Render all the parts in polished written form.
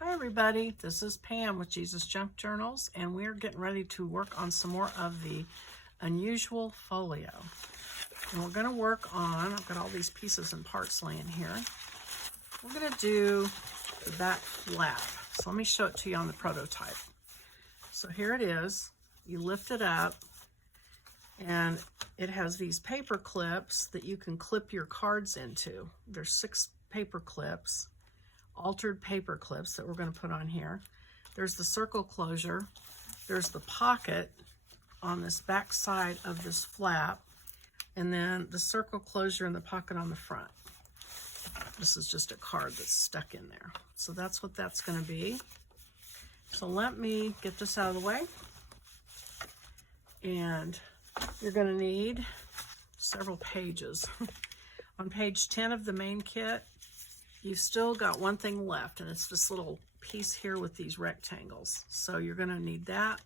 Hi everybody, this is Pam with Jesus Junk Journals, and we're getting ready to work on some more of the unusual folio. And we're going to work on, I've got all these pieces and parts laying here. We're going to do the back flap. So let me show it to you on the prototype. So here it is. You lift it up, and it has these paper clips that you can clip your cards into. There's 6 paper clips. Altered paper clips that we're going to put on here. There's the circle closure. There's the pocket on this back side of this flap, and then the circle closure and the pocket on the front. This is just a card that's stuck in there. So that's what that's going to be. So let me get this out of the way. And you're going to need several pages. On page 10 of the main kit, you've still got one thing left, and it's this little piece here with these rectangles. So you're going to need that.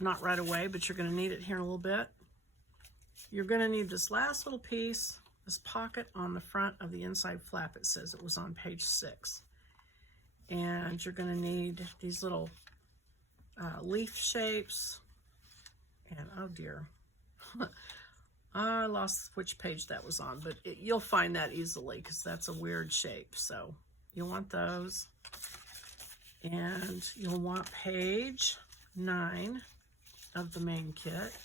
Not right away, but you're going to need it here in a little bit. You're going to need this last little piece, this pocket on the front of the inside flap. It says it was on page 6. And you're going to need these little leaf shapes. And oh dear. I lost which page that was on, but you'll find that easily because that's a weird shape. So you'll want those. And you'll want page 9 of the main kit.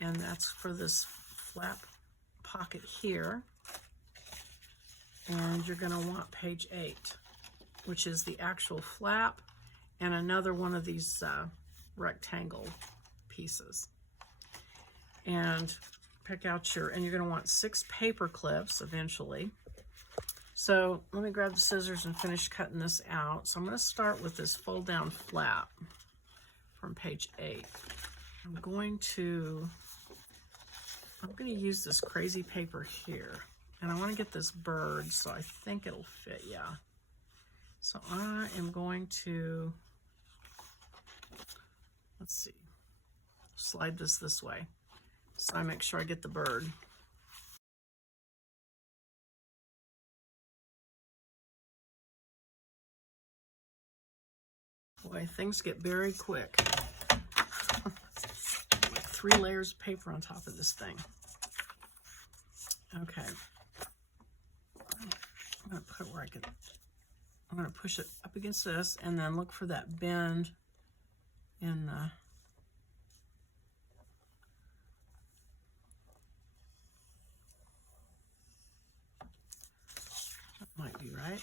And that's for this flap pocket here. And you're going to want page 8, which is the actual flap and another one of these rectangle pieces. And pick out and you're going to want 6 paper clips eventually. So let me grab the scissors and finish cutting this out. So I'm going to start with this fold down flap from page 8. I'm going to use this crazy paper here, and I want to get this bird, so I think it'll fit. Yeah. So I am going to, let's see, slide this way. So I make sure I get the bird. Boy, things get buried quick. Like 3 layers of paper on top of this thing. Okay. I'm going to put it where I'm going to push it up against this and then look for that bend in the might be right.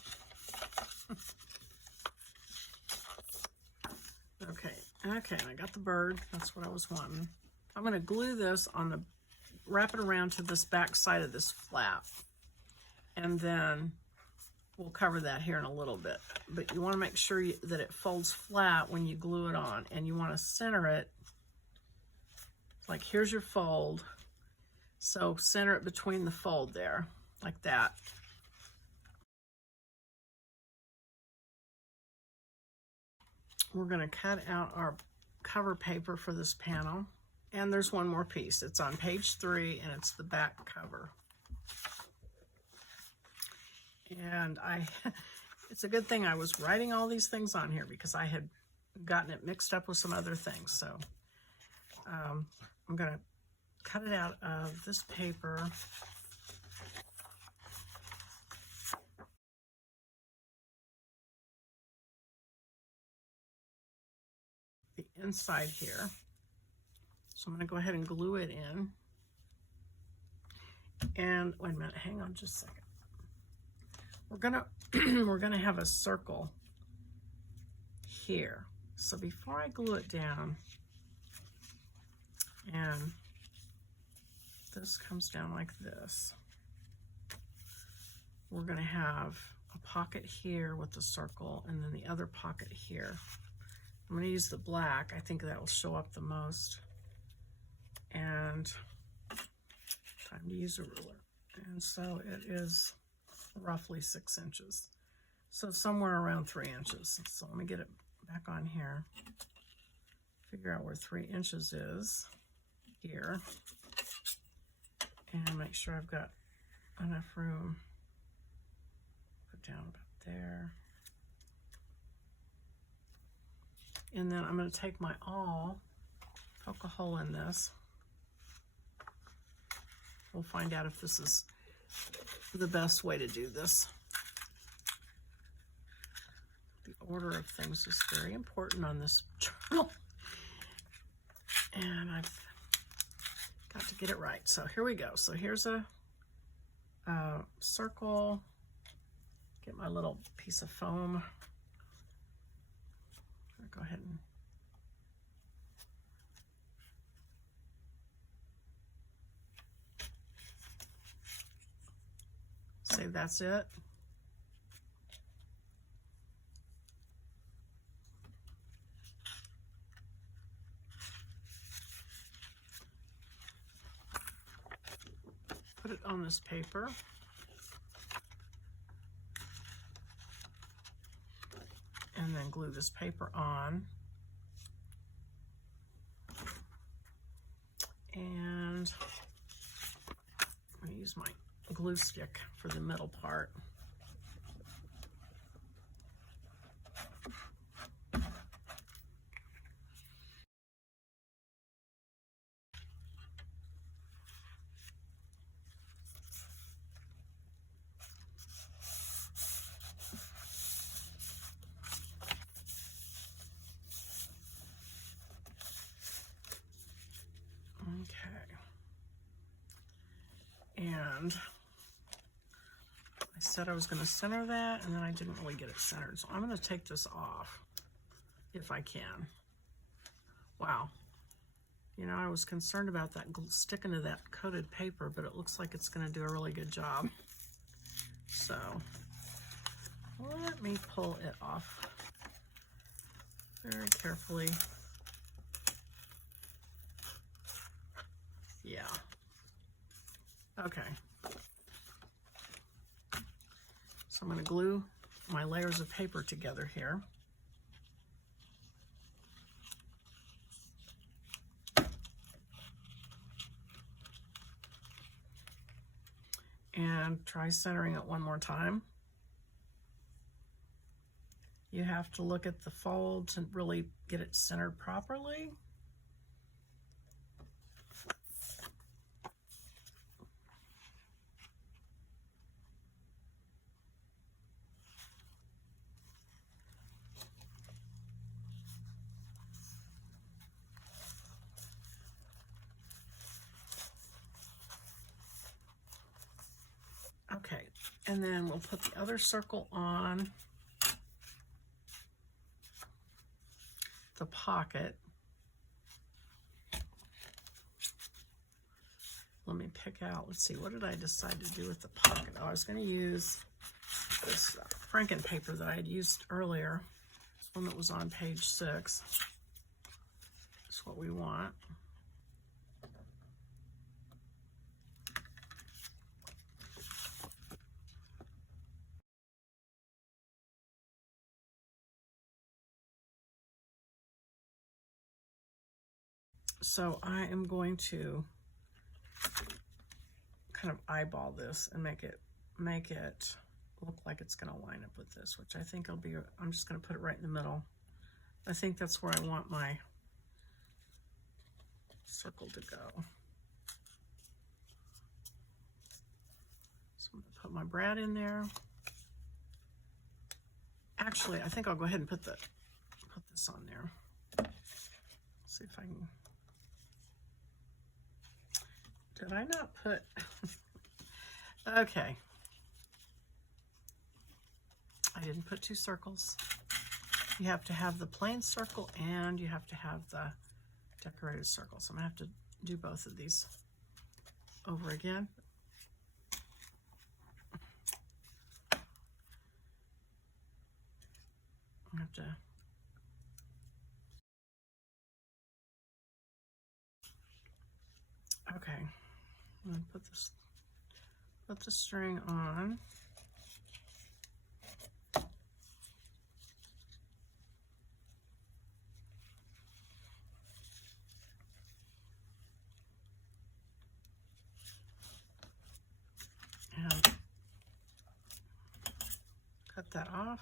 Okay, I got the bird. That's what I was wanting. I'm going to glue this wrap it around to this back side of this flap. And then we'll cover that here in a little bit. But you want to make sure that it folds flat when you glue it on. And you want to center it. Like here's your fold. So center it between the fold there, like that. We're going to cut out our cover paper for this panel. And there's one more piece. It's on page 3, and it's the back cover. And it's a good thing I was writing all these things on here because I had gotten it mixed up with some other things. So I'm going to cut it out of this paper. The inside here. So I'm going to go ahead and glue it in. And wait a minute, hang on just a second. We're gonna have a circle here. So before I glue it down, and this comes down like this, we're gonna have a pocket here with the circle and then the other pocket here. I'm going to use the black. I think that will show up the most. And time to use a ruler. And so it is roughly 6 inches. So somewhere around 3 inches. So let me get it back on here. Figure out where 3 inches is here. And make sure I've got enough room. Put down about there. And then I'm going to take my awl, poke a hole in this. We'll find out if this is the best way to do this. The order of things is very important on this journal. And I've got to get it right. So here we go. So here's a circle. Get my little piece of foam. I'll go ahead and say that's it. Put it on this paper. And then glue this paper on. And I'm going to use my glue stick for the middle part. And I said I was going to center that, and then I didn't really get it centered. So I'm going to take this off if I can. Wow. You know, I was concerned about that sticking to that coated paper, but it looks like it's going to do a really good job. So let me pull it off very carefully. Yeah. Okay. So I'm going to glue my layers of paper together here. And try centering it one more time. You have to look at the fold to really get it centered properly. Okay, and then we'll put the other circle on the pocket. Let me pick out, let's see, what did I decide to do with the pocket? Oh, I was going to use this Franken paper that I had used earlier. This one that was on page 6. That's what we want. So I am going to kind of eyeball this and make it look like it's going to line up with this, which I think will be, I'm just going to put it right in the middle. I think that's where I want my circle to go. So I'm going to put my brad in there. Actually, I think I'll go ahead and put this on there. See if I can. Did I not put? Okay. I didn't put 2 circles. You have to have the plain circle and you have to have the decorated circle. So I'm going to have to do both of these over again. I have to. Okay. I'm going to put the string on. And cut cut that off.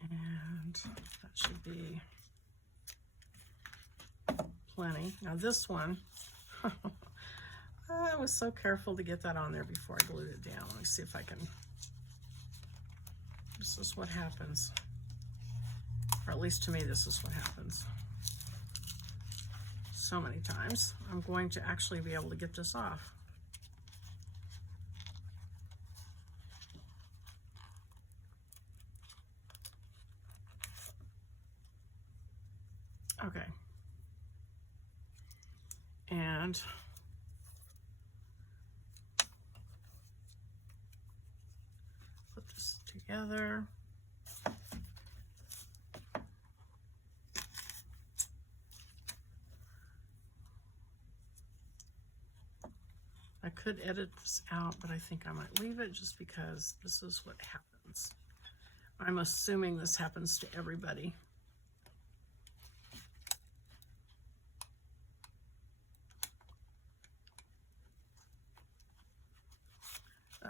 And that should be plenty. Now this one, I was so careful to get that on there before I glued it down. Let me see if I can. This is what happens. Or at least to me, this is what happens. So many times. I'm going to actually be able to get this off. Okay. And put this together. I could edit this out, but I think I might leave it just because this is what happens. I'm assuming this happens to everybody.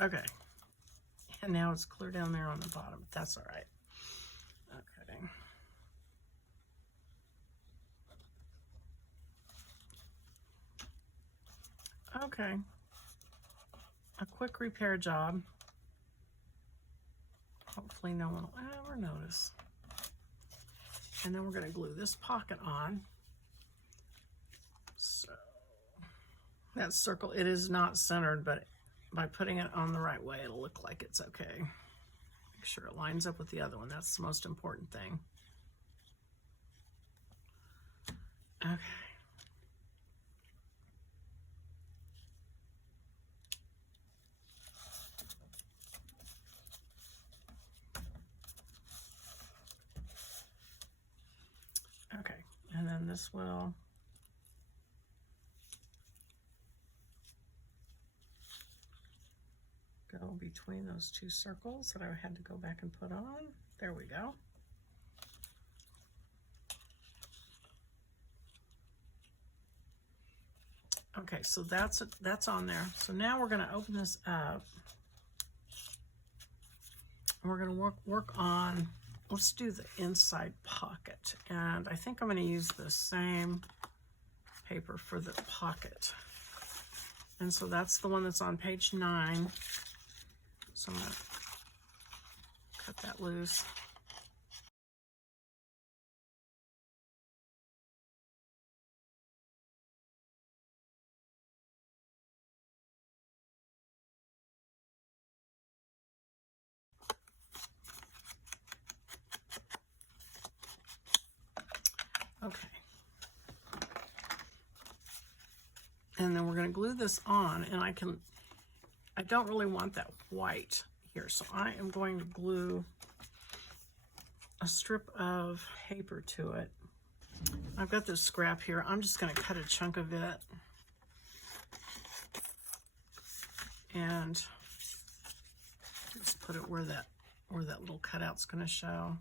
Okay, and now it's clear down there on the bottom. That's all right. Okay. Okay. A quick repair job. Hopefully no one will ever notice. And then we're going to glue this pocket on. So that circle, it is not centered, but by putting it on the right way, it'll look like it's okay. Make sure it lines up with the other one. That's the most important thing. Okay. Okay, and then this will go between those two circles that I had to go back and put on. There we go. Okay, so that's on there. So now we're going to open this up. And we're going to work on, let's do the inside pocket. And I think I'm going to use the same paper for the pocket. And so that's the one that's on page 9. So I'm going to cut that loose. Okay. And then we're going to glue this on, and I don't really want that white here, so I am going to glue a strip of paper to it. I've got this scrap here. I'm just going to cut a chunk of it and just put it where that little cutout's going to show.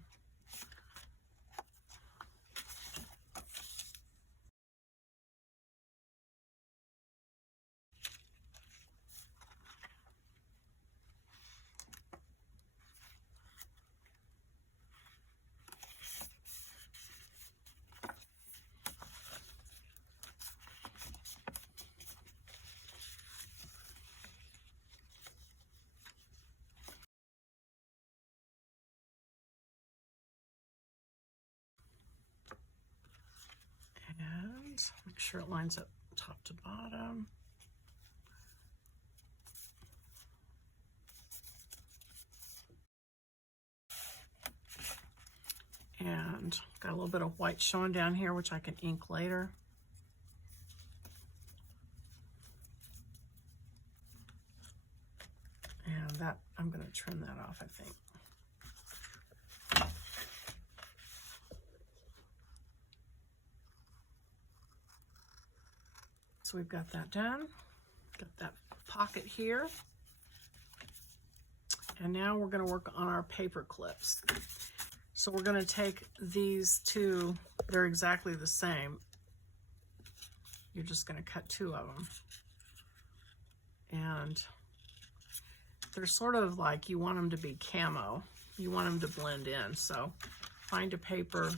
And make sure it lines up top to bottom. And got a little bit of white showing down here, which I can ink later. And that, I'm going to trim that off, I think. So we've got that done. Got that pocket here. And now we're going to work on our paper clips. So we're going to take these two, they're exactly the same. You're just going to cut 2 of them. And they're sort of like you want them to be camo. You want them to blend in. So find a paper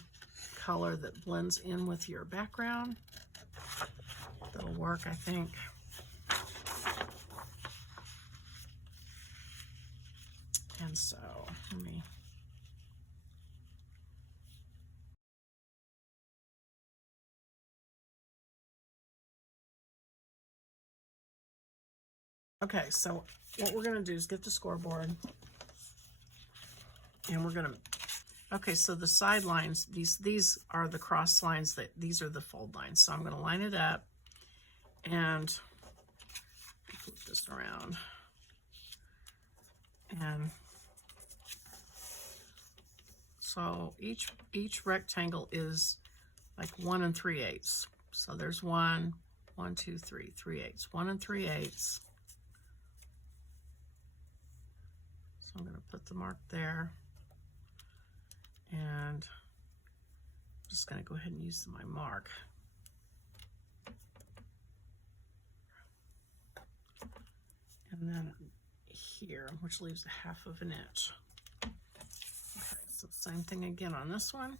color that blends in with your background. That'll work, I think. And so let me okay, so what we're going to do is get the scoreboard, and we're going to, okay, so the side lines, these are the cross lines, these are the fold lines. So I'm going to line it up and flip this around. And so each rectangle is like 1 3/8. So there's 1, 1, 2, 3, 3/8, 1 3/8. So I'm going to put the mark there, and I'm just going to go ahead and use my mark. And then here, which leaves a 1/2 inch. Okay, so same thing again on this one.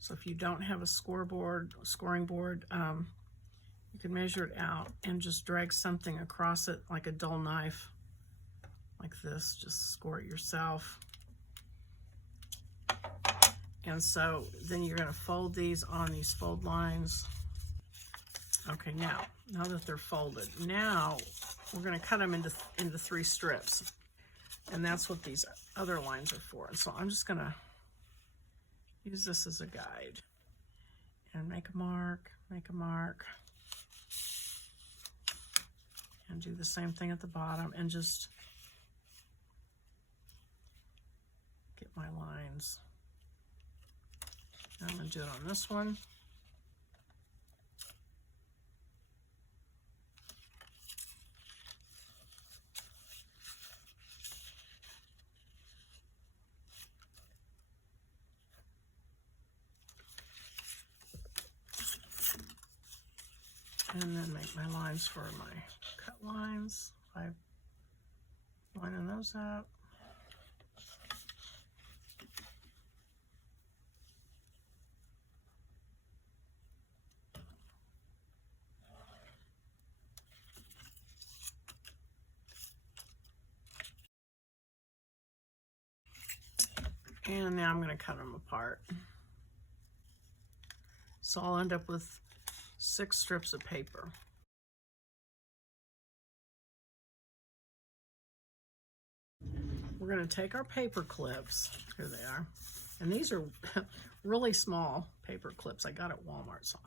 So if you don't have a scoring board, you can measure it out and just drag something across it like a dull knife, like this. Just score it yourself. And so then you're going to fold these on these fold lines. Okay, now that they're folded, now we're going to cut them into 3 strips. And that's what these other lines are for. And so I'm just going to use this as a guide and make a mark, and do the same thing at the bottom, and just get my lines. I'm going to do it on this one. And then make my lines for my cut lines by lining those up. And now I'm going to cut them apart. So I'll end up with 6 strips of paper. We're going to take our paper clips. Here they are. And these are really small paper clips I got at Walmart. So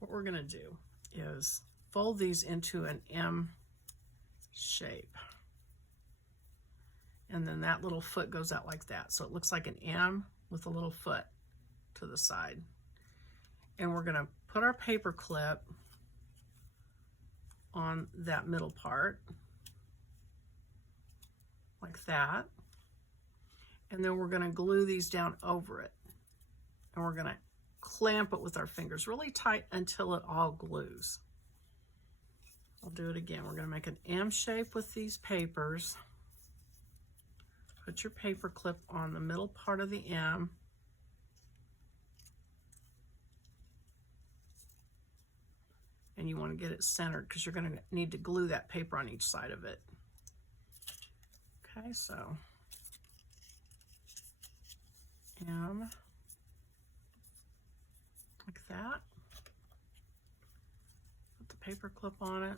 what we're going to do is fold these into an M shape. And then that little foot goes out like that. So it looks like an M with a little foot to the side. And we're going to put our paper clip on that middle part, like that. And then we're going to glue these down over it. And we're going to clamp it with our fingers really tight until it all glues. I'll do it again. We're going to make an M shape with these papers. Put your paper clip on the middle part of the M. And you want to get it centered because you're going to need to glue that paper on each side of it. Okay, so M, like that. Put the paper clip on it.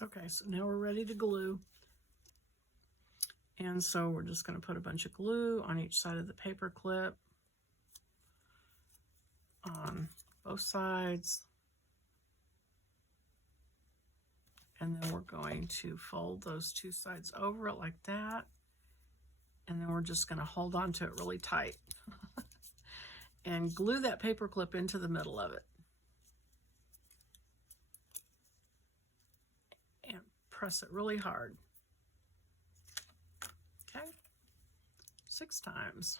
Okay, so now we're ready to glue. And so we're just going to put a bunch of glue on each side of the paper clip. on both sides. And then we're going to fold those two sides over it like that. And then we're just going to hold on to it really tight. And glue that paper clip into the middle of it. And press it really hard. Okay? 6 times.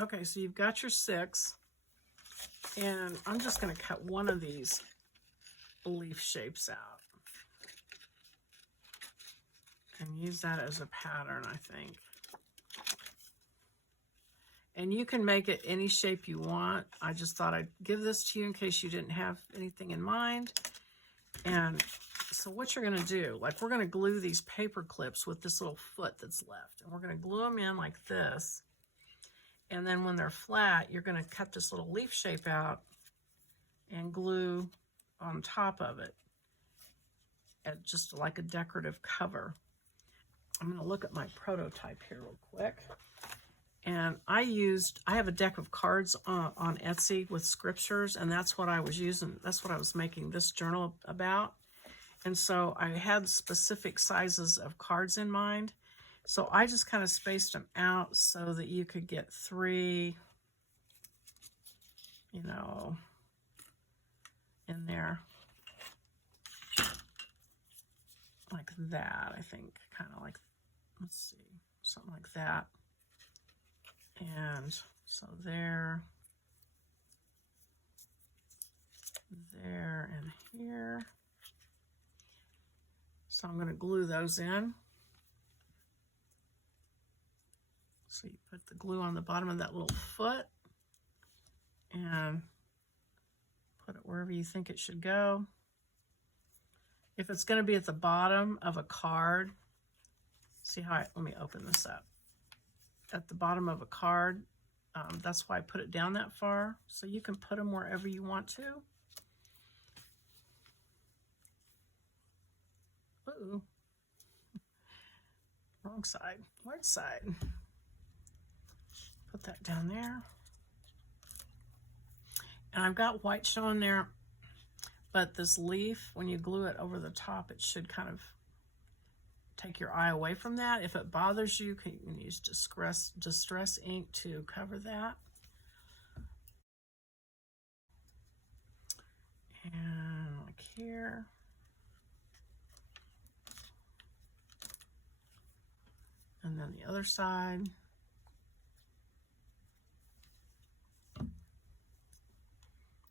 Okay, so you've got your 6, and I'm just going to cut one of these leaf shapes out and use that as a pattern, I think. And you can make it any shape you want. I just thought I'd give this to you in case you didn't have anything in mind. And so what you're going to do, like we're going to glue these paper clips with this little foot that's left. And we're going to glue them in like this. And then when they're flat, you're going to cut this little leaf shape out and glue on top of it at just like a decorative cover. I'm going to look at my prototype here real quick. And I have a deck of cards on Etsy with scriptures, and that's what I was using. That's what I was making this journal about. And so I had specific sizes of cards in mind. So I just kind of spaced them out so that you could get 3, you know, in there. Like that, I think. Kind of like, let's see, something like that. And so there, and here. So I'm going to glue those in. So you put the glue on the bottom of that little foot and put it wherever you think it should go. If it's going to be at the bottom of a card, see how let me open this up. At the bottom of a card, that's why I put it down that far. So you can put them wherever you want to. Ooh. Wrong side, right side. Put that down there. And I've got white showing there, but this leaf, when you glue it over the top, it should kind of take your eye away from that. If it bothers you, you can use distress ink to cover that. And like here. And then the other side.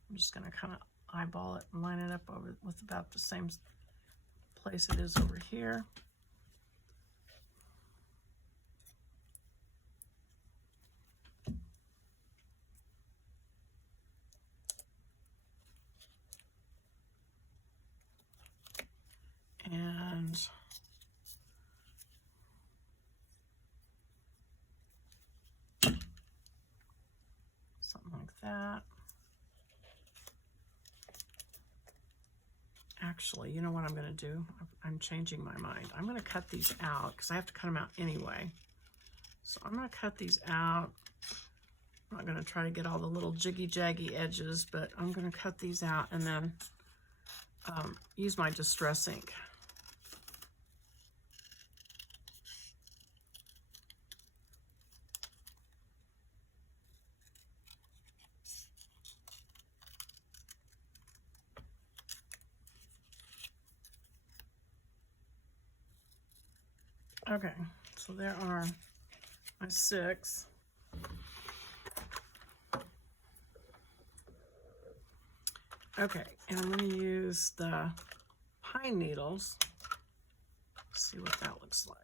I'm just going to kind of eyeball it and line it up over with about the same place it is over here. And something like that. Actually, you know what I'm going to do? I'm changing my mind. I'm going to cut these out because I have to cut them out anyway. So I'm going to cut these out. I'm not going to try to get all the little jiggy-jaggy edges, but I'm going to cut these out and then use my distress ink. Okay, so there are my 6. Okay, and I'm going to use the pine needles. See what that looks like.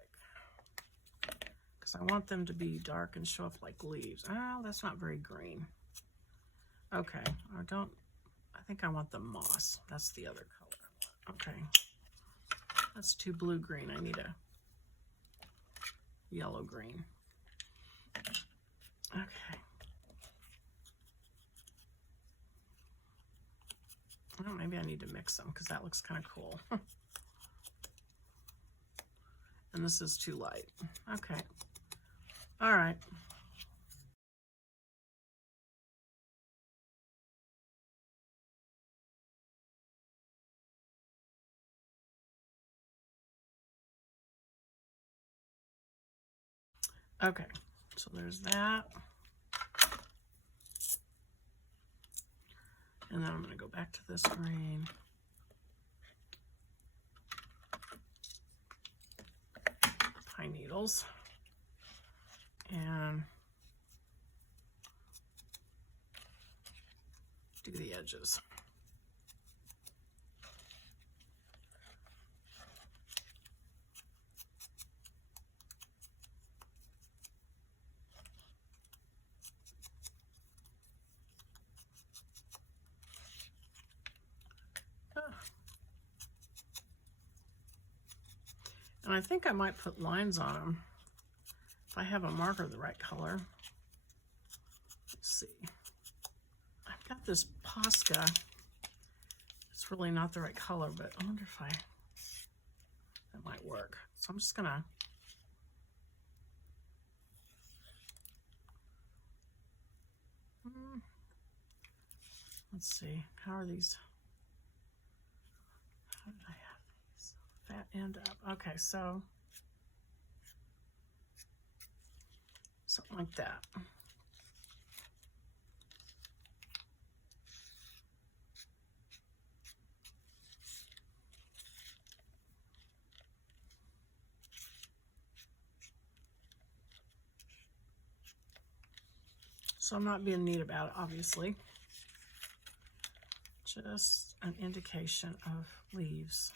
Because I want them to be dark and show up like leaves. Oh, that's not very green. Okay, I don't think I want the moss. That's the other color. Okay. That's too blue-green. I need a yellow-green. Okay. Well, maybe I need to mix them because that looks kind of cool. And this is too light. Okay. All right. Okay, so there's that. And then I'm going to go back to this green. Pine needles. And do the edges. And I think I might put lines on them if I have a marker the right color. Let's see. I've got this Posca. It's really not the right color, but I wonder if that might work. So I'm just gonna let's see. How are these? How did I have these? Fat end up. Okay, so something like that. So I'm not being neat about it, obviously. Just an indication of leaves.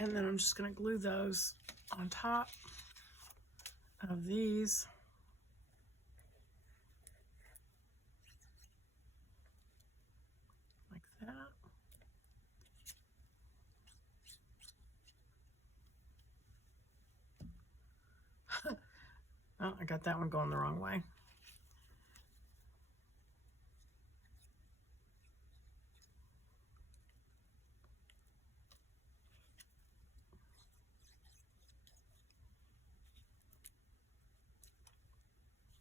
And then I'm just going to glue those on top of these. Like that. Oh, I got that one going the wrong way.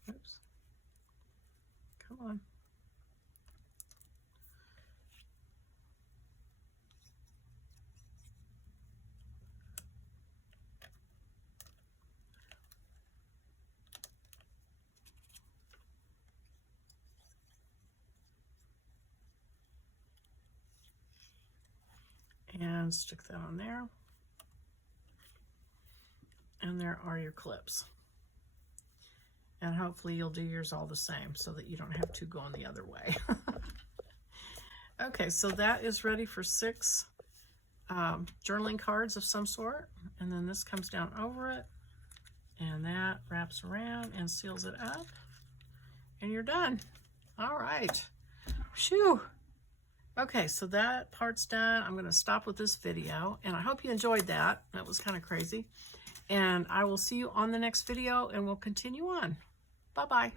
Oops. Come on. And stick that on there. And there are your clips. And hopefully you'll do yours all the same so that you don't have two going the other way. Okay, so that is ready for 6 journaling cards of some sort. And then this comes down over it. And that wraps around and seals it up. And you're done. All right. Phew. Okay, so that part's done. I'm going to stop with this video. And I hope you enjoyed that. That was kind of crazy. And I will see you on the next video, and we'll continue on. Bye-bye.